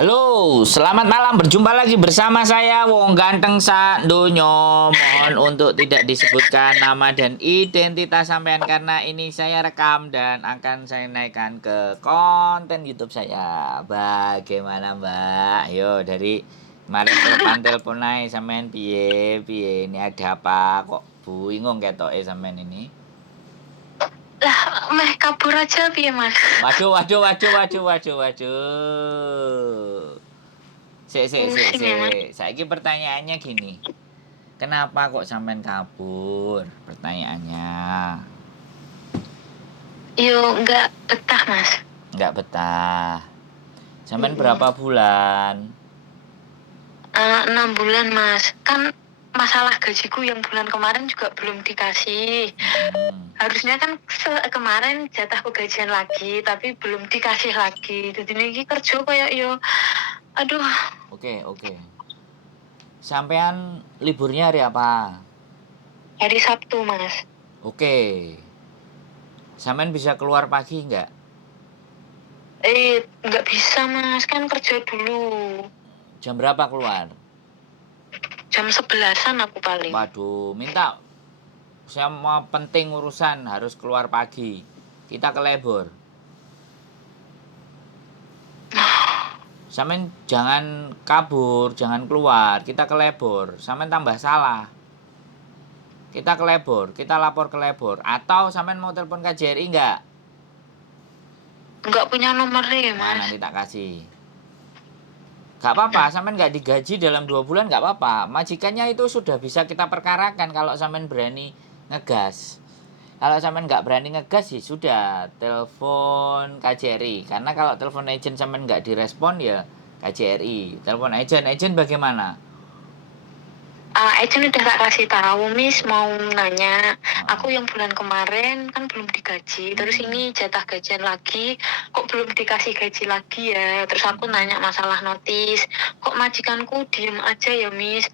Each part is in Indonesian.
Halo, selamat malam. Berjumpa lagi bersama saya Wong Ganteng Sak Donya. Mohon untuk tidak disebutkan nama dan identitas sampean karena ini saya rekam dan akan saya naikkan ke konten YouTube saya. Bagaimana, Mbak? Yo, dari kemarin telepon ae sampean piye piye ini ada apa kok bingung ketoke sampean ini? Lah, meh kabur aja piye, Mas? Waduh, waduh, waduh, waduh, waduh, waduh. Pusing ya, Mas. Saiki pertanyaannya gini. Kenapa kok sampean kabur? Pertanyaannya. Yo nggak betah, Mas. Nggak betah. Sampean Mm-mm. berapa bulan? 6 bulan, Mas. Kan masalah gajiku yang bulan kemarin juga belum dikasih. Mm-mm. Harusnya kan kemarin jatah gajian lagi, tapi belum dikasih lagi. Jadi ini kerja kayak yo, aduh, Oke, oke. Sampean liburnya hari apa? hari Sabtu, Mas. Oke. Sampean bisa keluar pagi nggak? Nggak bisa, Mas. Kan kerja dulu. Jam berapa keluar? Jam 11-an aku paling. Waduh, minta sama penting urusan harus keluar pagi. Kita ke lebur. Sampean jangan kabur, jangan keluar. Kita ke lebur. Sampean tambah salah. Kita ke lebur, kita lapor ke lebur. Atau sampean mau telepon KJRI enggak? Nggak punya nomornya, Nah, Mas. nanti tak kasih. Gak apa-apa, sampean nggak digaji dalam 2 bulan nggak apa-apa. Majikannya itu sudah bisa kita perkarakan kalau sampean berani ngegas. Kalau sampean nggak berani ngegas sih sudah telepon KJRI. Karena kalau telepon agent sampean nggak direspon ya KJRI. Telepon agent bagaimana? Agent udah tak kasih tahu, Miss, mau nanya. Heeh. Aku yang bulan kemarin kan belum digaji. Terus Mm-mm. ini jatah gajian lagi, kok belum dikasih gaji lagi ya? Terus aku Mm-mm. nanya masalah notis. Kok majikanku diem aja ya, Miss?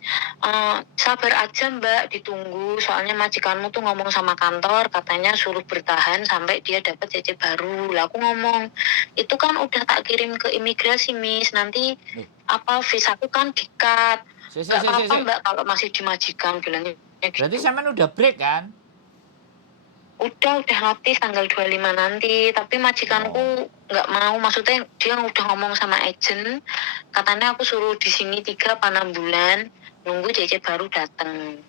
Sabar aja, Mbak, ditunggu. Soalnya majikanmu tuh ngomong sama kantor, katanya suruh bertahan sampai dia dapat CC baru. Lah aku ngomong, itu kan udah tak kirim ke imigrasi, Miss. Nanti Loh, apa visaku kan di-cut. si, si, Nggak si, si, apa-apa, si. Mbak, kalau masih dimajikan, bilangnya Berarti gitu. sampean udah break kan? Udah notis tanggal 25 nanti, tapi Oh. majikanku nggak mau, maksudnya dia udah ngomong sama agent, katanya aku suruh di sini 3 apa 6 bulan, nunggu JC baru datang.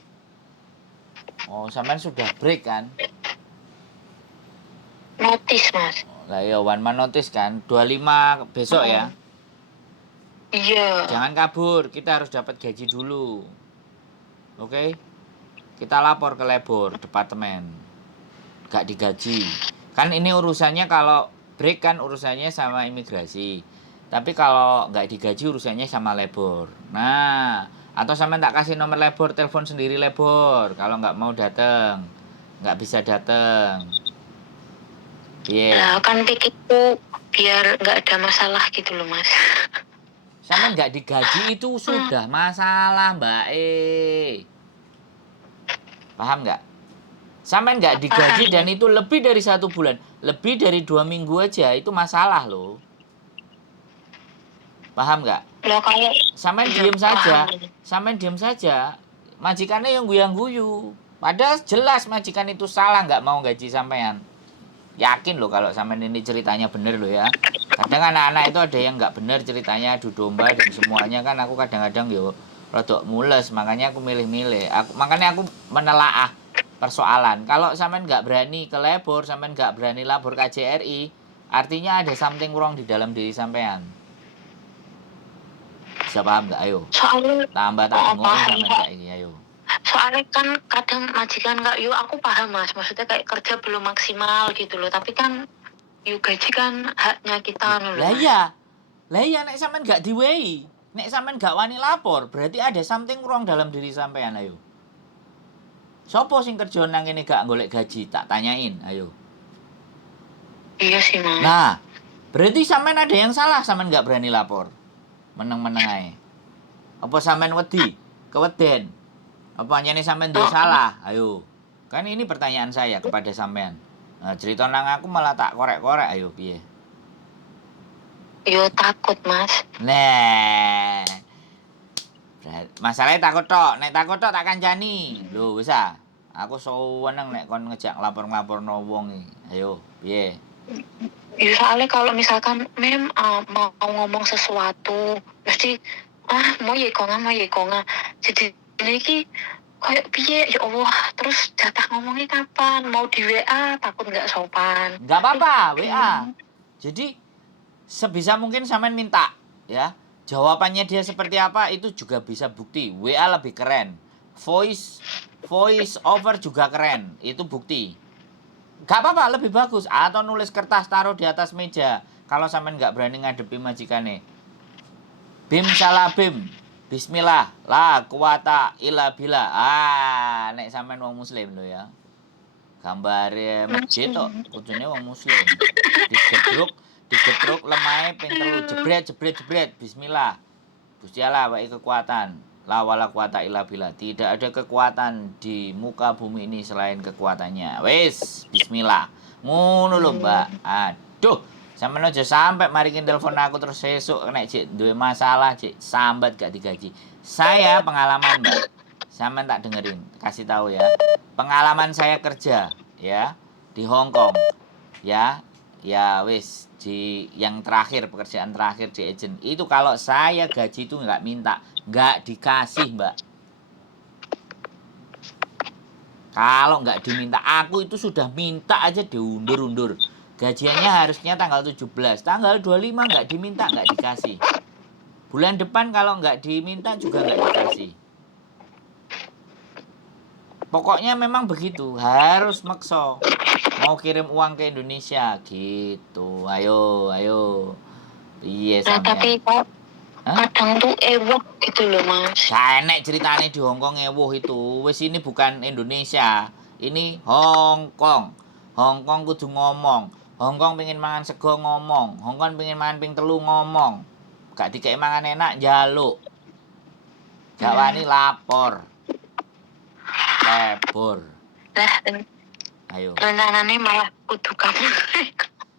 Oh, sampean sudah break kan? Notis, Mas. Lah ya one man notice kan. 25 besok ya. Iya. Jangan kabur, kita harus dapat gaji dulu. Oke? Kita lapor ke labor departemen. Gak digaji. Kan ini urusannya kalau break kan urusannya sama imigrasi. Tapi kalau nggak digaji urusannya sama labor. Nah, atau sampean tak kasih nomor labor, telepon sendiri labor kalau nggak mau datang. Nggak bisa datang. Lah Iya. kan pikirku biar nggak ada masalah gitu loh, Mas. Sampean nggak digaji itu sudah masalah, Mbak Paham nggak? Sampean nggak Paham. digaji dan itu lebih dari 1 bulan, lebih dari 2 minggu aja itu masalah loh. Paham nggak? Lah kalau Sampean iya, diem saja, paham. sampean diem saja. Majikannya yang guyang-guyu. Padahal jelas majikan itu salah nggak mau gaji sampean. Yakin loh kalau sampean ini ceritanya bener loh ya. Kadang anak-anak itu ada yang nggak bener ceritanya adu domba dan semuanya kan aku kadang-kadang yo rodok mules makanya aku milih-milih. Makanya aku menelaah persoalan. Kalau sampean nggak berani ke labor, sampean nggak berani lapor KJRI, artinya ada something wrong di dalam diri sampean. Bisa paham nggak? Ayo. Soalnya Tambah tak dengoki paham. sampean saiki ayo. Soalnya kan kadang majikan kak yuk aku paham, Mas, maksudnya kayak kerja belum maksimal gitu loh, tapi kan yuk gaji kan haknya kita loh, Lah Mas. iya. Lah iya nek sampean nggak diwehi, nek sampean nggak wani lapor, berarti ada something wrong dalam diri sampean ayo. Sopo sing kerja nang ngene gak golek gaji? Tak tanyain, ayo. Iya sih, Mas. Nah, berarti sampean ada yang salah, sampean nggak berani lapor. Meneng-meneng ae. Apa sampean wedi? Keweden. Apa nyene sampean duwe Oh, salah? Ayo. Kan ini pertanyaan saya kepada sampean. Nah, cerita nang aku malah tak korek-korek, ayo piye? Yo takut, Mas. Nah, masalahnya takut tok. Nek takut tok tak kancani. Lho, wis ah. Aku seneng nek kon ngejak nglapor-nglaporno wong iki. Ayo, piye? Ya soalnya kalau misalkan mau ngomong sesuatu pasti mau ya konga jadi ini kayak piye ya Allah, terus jatah ngomongnya kapan, mau di WA takut nggak sopan. Enggak apa-apa, WA. Jadi sebisa mungkin sampean minta ya. Jawabannya dia seperti apa itu juga bisa bukti. WA lebih keren. Voice over juga keren. Itu bukti. Gak apa-apa, lebih bagus. Atau nulis kertas taruh di atas meja. Kalau sampean nggak berani ngadepi majikane. Bim salah bim. Bismillah, la quwata illa billah. Nek sampean wong muslim lo ya. Gambare masjid tok, kudune wong muslim. Digetruk lemahe ping 3, jebret. Bismillah. Gusti Allah wae kekuatan. La wala quwata illa billah. Tidak ada kekuatan di muka bumi ini selain kekuatannya. Wis, bismillah. Ngono lho, Mbak. Aduh, sampeyan aja sampai mari telepon aku terus sesuk nek cek duwe masalah, cek sambat gak digaji. Saya pengalaman, Mbak. Sampeyan tak dengerin, kasih tahu ya. Pengalaman saya kerja ya di Hong Kong. Ya wis di yang terakhir, pekerjaan terakhir di agent itu kalau saya gaji itu nggak minta, nggak dikasih, Mbak. Kalau nggak diminta, aku itu sudah minta aja diundur-undur. Gajiannya harusnya tanggal 17, tanggal 25 nggak diminta, nggak dikasih. Bulan depan kalau nggak diminta juga nggak dikasih. Pokoknya memang begitu, harus makso. Mau kirim uang ke Indonesia gitu. Ayo. Iya Nah tapi sampean. kadang tuh ewok gitu loh, Mas. Gak enek ceritane di Hong Kong ewuh itu. Wis ini bukan Indonesia. Ini Hong Kong. Hong Kong kudu ngomong. Hong Kong pengen mangan sego ngomong. Hong Kong pengen mangan ping 3 ngomong. Gak dikek mangan enak njaluk. Gak wani lapor. Lebur. Lah, Ayo. rencananya malah kudu kamu.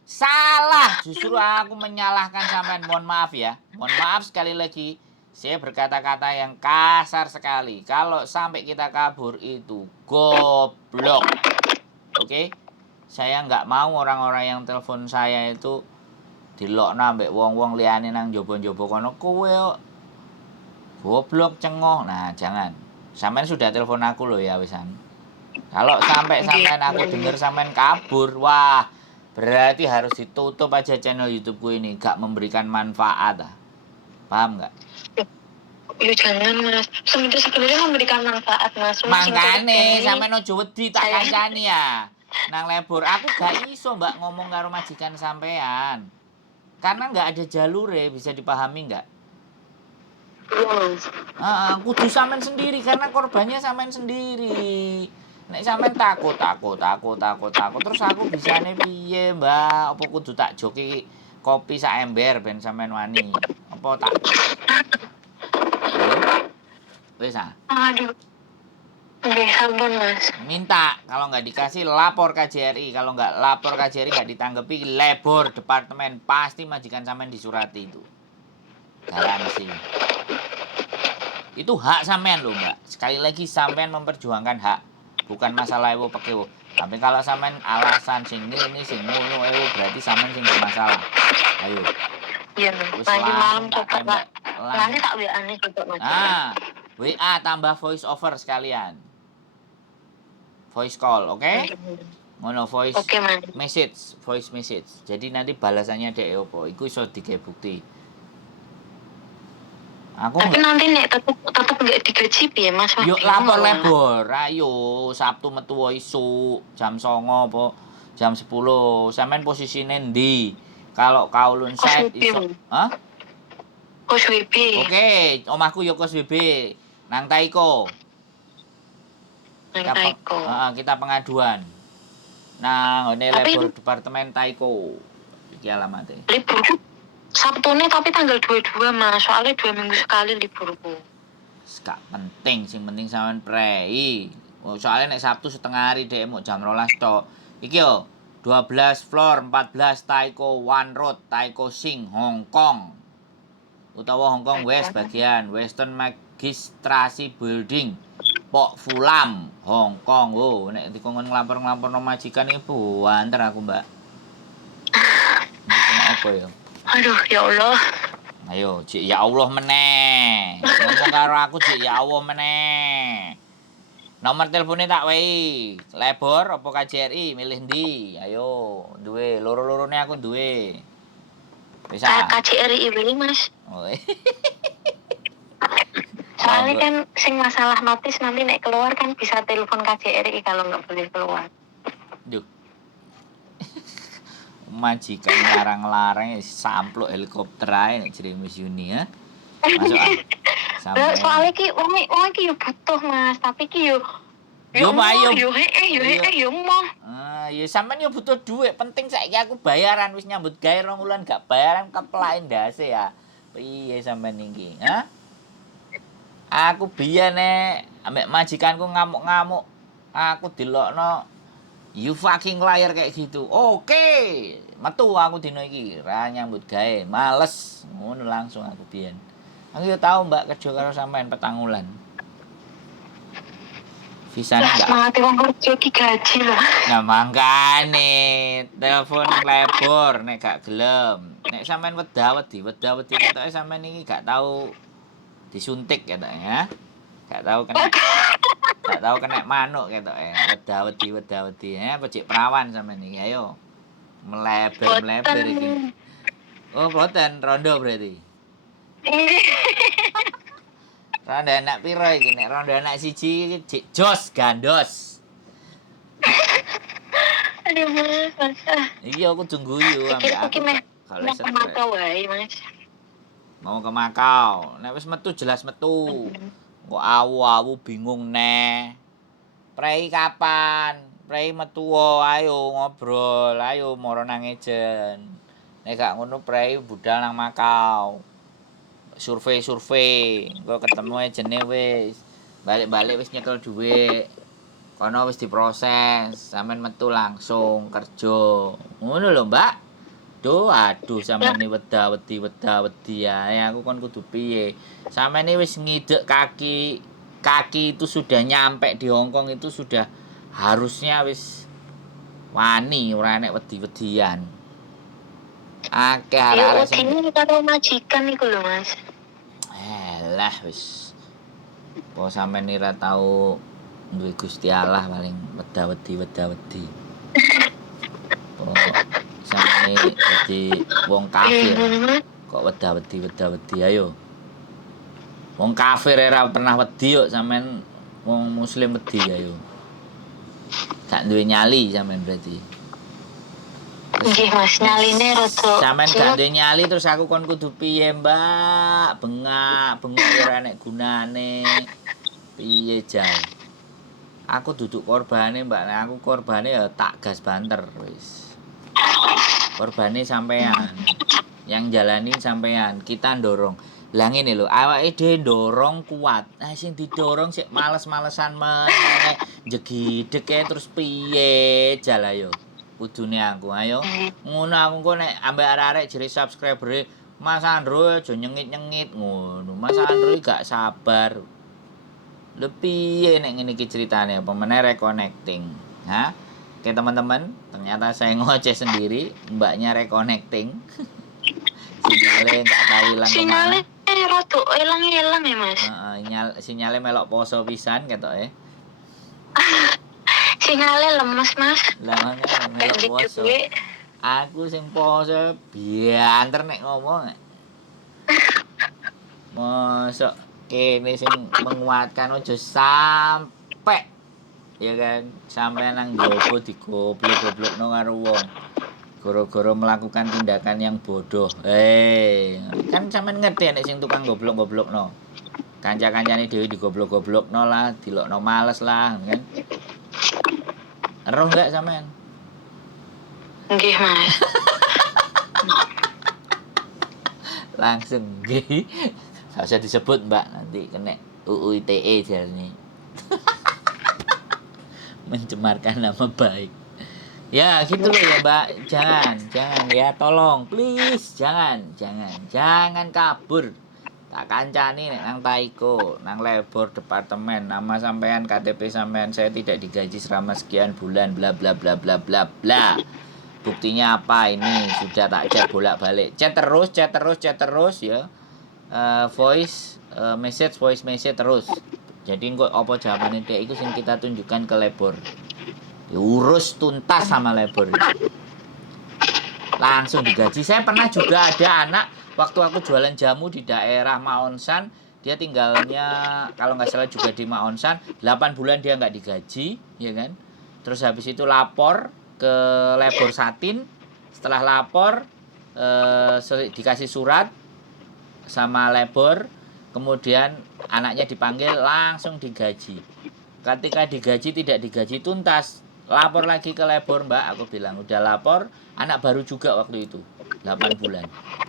Salah, justru aku menyalahkan sampean. Mohon maaf ya. Mohon maaf sekali lagi. Saya berkata-kata yang kasar sekali. Kalau sampai kita kabur itu goblok. Oke? Saya nggak mau orang-orang yang telepon saya itu dilokno ambek wong-wong liyane nang jobo-jobo kono kowe goblok cengoh. Nah, jangan. Sampean sudah telepon aku loh ya wisan. Kalau sampai sampean aku denger sampean kabur, wah, berarti harus ditutup aja channel YouTubeku ini, gak memberikan manfaat. Paham nggak? Ya jangan, Mas. Sebenarnya memberikan manfaat, Mas. Mangkane sampean ojo wedi tak kancani ya. Nang lebur aku gak iso Mbak ngomong karo majikan sampean. Karena nggak ada jalure, bisa dipahami nggak? Kudu sampean sendiri karena korbannya sampean sendiri. Nek sampean takut terus aku bisane piye, Mbak? Apa kudu tak joki kopi sak ember ben sampean wani? Apa tak? Wis ah. Aduh. Oke, sampun, Mas. Minta, kalau nggak dikasih lapor KJRI, kalau nggak lapor KJRI nggak ditanggapi lebor departemen, pasti majikan sampean disurati itu. Garansi. Itu hak sampean loh, Mbak. Sekali lagi sampean memperjuangkan hak, bukan masalah ewo pakai ewo. Tapi kalau sampean alasan sing ini sing ngono ewo berarti sampean sing bermasalah. Ayo. Iya, nanti malam coba nanti tak WA-nya coba, Mas. WA tambah voice over sekalian. Voice call, oke? Ngono voice voice message. Jadi nanti balasannya dek opo, iku iso digawe bukti. Tapi nanti nek tetep nggak digaji piye, Mas? Yuk lapor lebor, ayo Sabtu metu isu jam 09.00 apa jam 10. Sampean posisine ndi? Kalau kaulun site iso. Hah? Kos WB. Oke, omahku yo kos WB nang Taiko. Kita pengaduan. Nah, ngene lebor departemen Taiko. Iki alamate. Liburku Sabtu nih tapi tanggal 22, Mas. Soalnya 2 minggu sekali liburku. Gak penting, sing penting sampean prei. Soalnya nek Sabtu setengah hari dek mau jam 12 tok. Iki yo, 12 floor 14 Taiko One Road Taiko Sing Hong Kong utawa Hong Kong West bagian Western Magistrasi Building Pok Fulam Hong Kong. Oh nek dikongkon nglampor-nglampor no majikan iki banter aku mbak. Ini apa ya? Aduh, ya Allah. Ayo cik ya Allah meneh ngomong karo aku cik ya Allah meneh. Nomor teleponnya tak wei. Lebor apa KJRI milih ndi? Ayo, duwe loro-lorone aku duwe. Bisa. KJRI ini Mas. Oh. Soalnya kan sing masalah notis nanti nek keluar kan bisa telepon KJRI kalau nggak boleh keluar. Duh. Majikan larang-larang sampluk helikopter ae nek jere Miss Yuni ya. Masuk ah. Soalnya ki wong ki yo butuh Mas, tapi ki yo yo mau yo mau. Ya sampean yo butuh duit, penting saiki aku bayaran wis nyambut gawe 2 wulan gak bayaran keplain ndase ya. Piye sampean iki, ha? Aku biyen nek ambek majikanku ngamuk-ngamuk, aku dilokno you fucking liar kayak gitu. Oke, metu aku dino iki, ra nyambut gawe, males. Ngono langsung aku biyen. Aku yo tau Mbak kerja karo sampean 4 wulan. Visane enggak. Semangat wong kerja ki gaji lah. Nah mangkane telepon lebor nek gak gelem. Nek sampean wedi ketoke sampean iki gak tau disuntik ketoke ya. Gak tau kena manuk ketoke. Wedi ya, becik perawan sampean iki. Ayo. Meleber iki. Oh, boten rondo berarti. Ronda anak piro iki? Nek ronda anak siji iki jos gandos. Aduh Mas. Iki aku tunggu yo ambek aku. Kalau ke Makau wae Mas. Mau ke Makau. Nek wis metu jelas metu. Kok awu-awu bingung neh. Prei kapan? Prei metu ayo ngobrol, ayo moro nang ejen. Nek gak ngono prei budal nang Makau. Survei engko ketemu ejene wis balik wis nyekel dhuwit kono wis diproses sampean metu langsung kerja ngono lho Mbak. Aduh sampean wedi ae aku kon kudu piye sampean wis ngidek kaki itu sudah nyampe di Hong Kong itu sudah harusnya wis wani ora nek wedi-wedian akeh arek-arek sing iki karo majikan iku lho Mas. Lah wis. Po sampean ora tau duwe Gusti Allah paling wedi. Po sampeyan dadi wong kafir. Kok wedi ayo. Wong kafir ora pernah wedi kok sampean wong muslim wedi ayo. Gak duwe nyali sampean berarti. Nggih Mas, nyaline rada. Sampeyan gak duwe nyali terus aku kon kudu piye, Mbak? Bengak ora nek gunane. Piye jan? Aku duduk korbane, Mbak. Nek aku korbane ya tak gas banter wis. Korbane sampean. Yang jalani sampean, kita ndorong. Lah ngene lho, awake dhewe ndorong kuat. Nah sing didorong sik males-malesan meneh. Jegidek terus piye jal ayo. Kudune aku ayo ngono aku kok nek ambek arek-arek jere subscriber Mas Andro aja nyengit-nyengit ngono Mas Andro gak sabar lho piye nek ngene iki ceritane apa meneh reconnecting ha oke teman-teman ternyata saya ngoceh sendiri mbaknya reconnecting sinyale gak tahu ilang sinyale rada ilang-ilang ya Mas sinyale melok poso pisan ketoke sinyale lemes Mas. Lah melok poso. Aku sing poso bianter nek ngomong. Mosok kene sing menguatkan aja sampe ya kan sampean nang jowo digoblok-goblokno karo wong. Gara-gara melakukan tindakan yang bodoh. Kan sampean ngerti nek sing tukang goblok-goblokno. Kanca-kancane dhewe digoblok-goblokno lah, dilokno males lah, kan. Eroh enggak sampean? Nggih, Mas. Langsung nggih. Gak usah disebut, Mbak, nanti kena UU ITE jarene. Mencemarkan nama baik. Ya gitu loh ya Mbak, jangan ya, tolong please, jangan kabur. Tak kancani nek nang Taiko, nang labor departemen, nama sampean, KTP sampean, saya tidak digaji selama sekian bulan, bla bla bla bla bla bla. Buktinya apa ini? Sudah tak chat bolak-balik, chat terus ya. Voice message terus. Jadi kok apa jawabannya dia itu sing kita tunjukkan ke labor. Diurus tuntas sama labor itu. Langsung digaji. Saya pernah juga ada anak waktu aku jualan jamu di daerah Maonsan, dia tinggalnya kalau nggak salah juga di Maonsan, 8 bulan dia nggak digaji, ya kan? Terus habis itu lapor ke labor Satin. Setelah lapor dikasih surat sama labor, kemudian anaknya dipanggil langsung digaji. Ketika digaji tidak digaji tuntas, lapor lagi ke labor, Mbak, aku bilang udah lapor, anak baru juga waktu itu 8 bulan.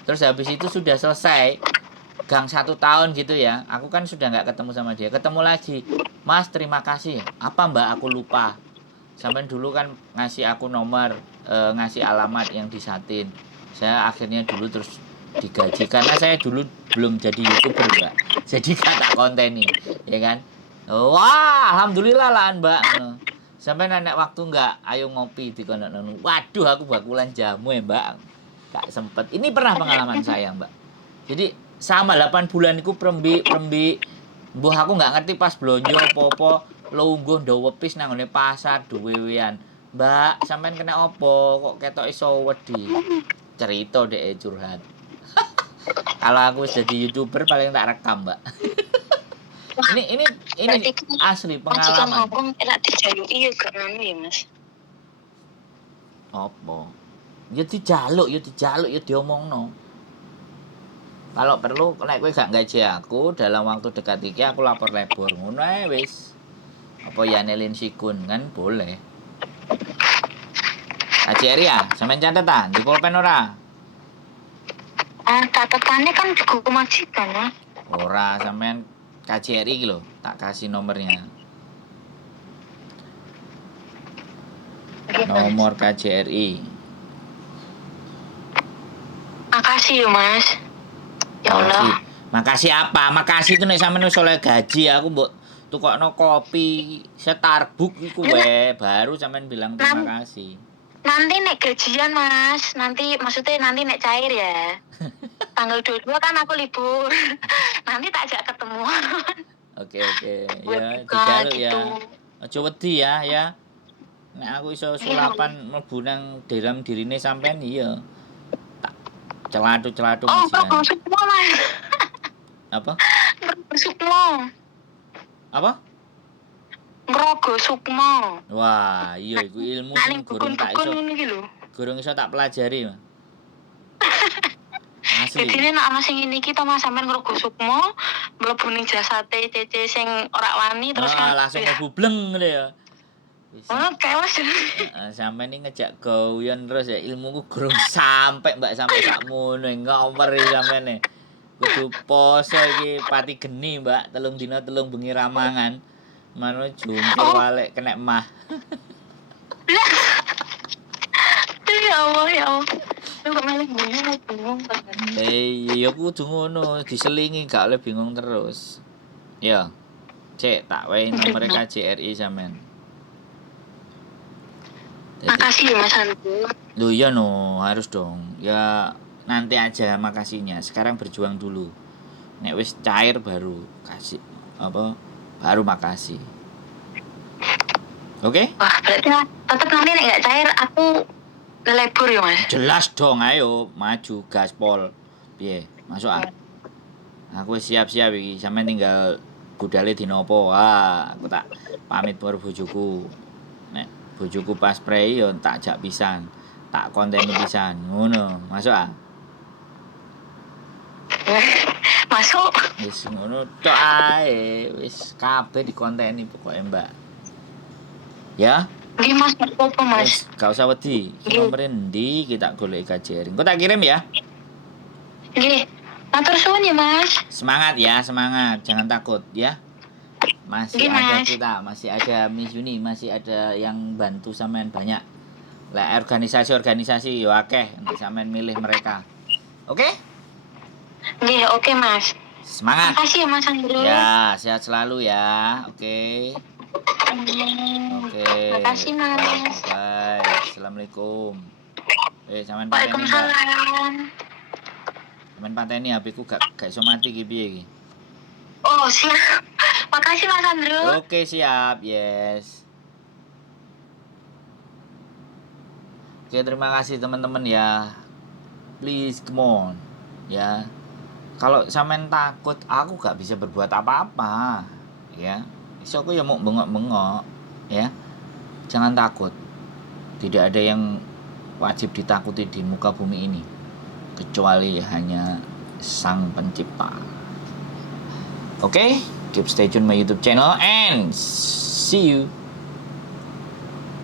Terus habis itu sudah selesai gang 1 tahun gitu ya, aku kan sudah nggak ketemu sama dia, ketemu lagi, Mas terima kasih, apa Mbak aku lupa, sampai dulu kan ngasih aku nomor, ngasih alamat yang disatin, saya akhirnya dulu terus digaji karena saya dulu belum jadi YouTuber Mbak, jadi kata konten ini ya kan. Wah alhamdulillah lah Mbak, sampai nenek waktu nggak ayo ngopi di kono, waduh aku bakulan jamu ya Mbak, gak sempet. Ini pernah pengalaman saya Mbak, jadi sama 8 bulan itu prembi mbuh aku nggak ngerti pas blonjo apa-apa lungguh ndawa wepis nang ngene pasar duwe-wean. Mbak, sampean kena opo kok ketok iso wedi? Cerita dek curhat. Kalau aku jadi YouTuber paling tak rekam, Mbak. Wah, ini berarti kan asli majikan pengalaman. Hongkong enak dijaluki ya gak ngono ya, Mas? Opo? Ya dijaluk ya diomongno. Kalau perlu nek kowe gak gaji aku dalam waktu dekat iki aku lapor labor ngono ae wis. Apa ya nelin sikun kan boleh. KJRI ya, sampean catetan di pulpen ora? Catatannya kan juga majikan ya. Ora, sampean KJRI iki lho, tak kasih nomornya. Nomor KJRI. Makasih ya, Mas. Ya Makasih. Allah. Makasih apa? Makasih itu nek sampean wis oleh gaji aku mbok tukokno kopi Starbucks iku wae baru sampean bilang terima kasih. Nanti nek gajian, Mas. Nanti nek cair ya. Tanggal 22 kan aku libur. Nanti tak ajak ketemuan. Oke. Buat Ya, buka dijaluk gitu. ya. Aja wedi ya. Nek aku iso sulapan mlebu nang dalam dirine sampean iya. Tak celatu-celatu Oh, majikan. Ngrogo Sukmo, Mas. Apa? Ngrogo Sukmo. Apa? Ngrogo Sukmo. Wah, iya iku ilmu Nah, sing ning dukun-dukun ngono iki lho. gurung iso tak pelajari, Mas. Asli. Jadi nek ana sing ngene iki to Mas sampean ngrogo Sukmo, mlebu ning jasate Cece sing ora wani terus kan Langsung mlebu bleng ngono ya. Wis. kewas. Sampeyan iki ngejak guyon terus ya ilmuku gurung sampe Mbak sampe sakmono ngomer iki sampeyan e. Kudu poso iki pati geni Mbak, 3 dina 3 bengi ramangan. Mano jumpil walek kena mah. Ya Allah, ya Allah. Lu kok malah bingung banget. Ya kudu ngono, diselingi gak oleh bingung terus. Ya. Cek tak wae nomor KJRI sampean. Makasih ya Mas Hantu. Loh iya no, harus dong. Ya nanti aja makasihnya. Sekarang berjuang dulu. Nek wis cair baru kasih apa? Baru makasih. Oke? Wah, berarti tetep nanti nek gak cair aku lebur ya Mas. Jelas dong, ayo maju gaspol. Piye? Masuk ah. Aku siap-siap iki, sampean tinggal budale dina apa? Wah, aku tak pamit karo bojoku. Nek bojoku pas prei yo tak jak pisan. Tak konteni pisan. Ngono, masuk ah. Masuk. Wis ngono tok ae, wis kabeh dikonteni pokoke, Mbak. Ya? Nggih Mas, apa Mas? Wis gak usah wedi. Iki nomere ndi kita golek KJRI. Engko tak kirim ya. Nggih. Matur suwun ya Mas. Semangat ya, semangat. Jangan takut ya. Masih Nggih, ada Mas. kita, masih ada Miss Yuni, masih ada yang bantu sampean banyak. Lah organisasi-organisasi yo akeh untuk sampean milih mereka. Oke? Nggih, oke Mas. Semangat. Makasih ya Mas Andro. Ya, sehat selalu ya. Oke. Oke. Makasih Mas. Bye. Assalamualaikum. Sampean pateni Mbak. Waalaikumsalam. Sampean pateni HP ku gak iso mati iki piye iki. Oh, siap. Makasih Mas Andro. Oke, siap. Yes. Oke, terima kasih teman-teman ya. Please come on. Ya. Kalau sampean takut, aku gak bisa berbuat apa-apa. Ya. Iso aku ya mau bengok-bengok, ya. Jangan takut. Tidak ada yang wajib ditakuti di muka bumi ini kecuali hanya Sang Pencipta. Oke, keep stay tune my YouTube channel and see you.